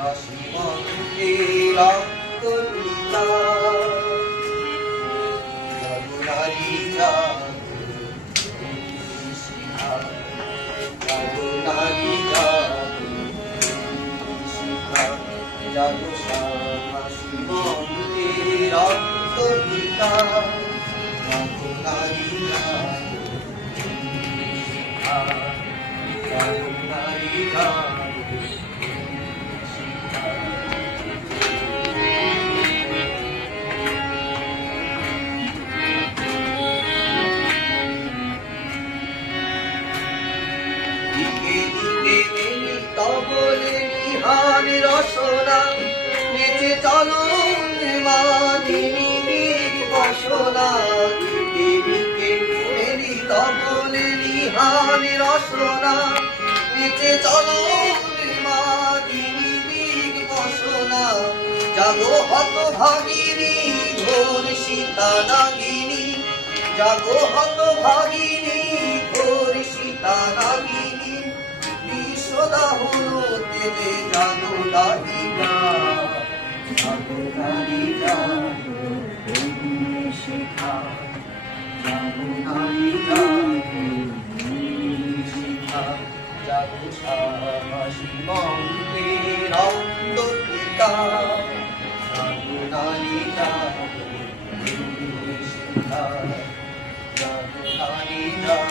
সীমন্তে রক্তপিতা যমুনারি শিখা যমুনারি শিখা জাগো শ্যামা সীমন্তে রক্তপিতা যমুনারি শিখা যমুনারি তবলে নিহার রসনা নেচে চলো মাদিনী বীর বসনা দিকে দিকে মেরি তবলে নিহার রসনা নেচে চলো মাদিনী বীর বসনা জাগো হত ভাগিনী ঘোর সীতা নাগিনী জাগো হত ভাগিনী ঘোর সীতা নাগিনী সদা হলো তেজে জাগো দাহিকা জাগো দাহিকা শিখা জাগো দাহিকা শিখা জাগো শ্যামা সীমন্তে রক্তপিতা জাগো দাহিকা শিখা জাগো দাহিকা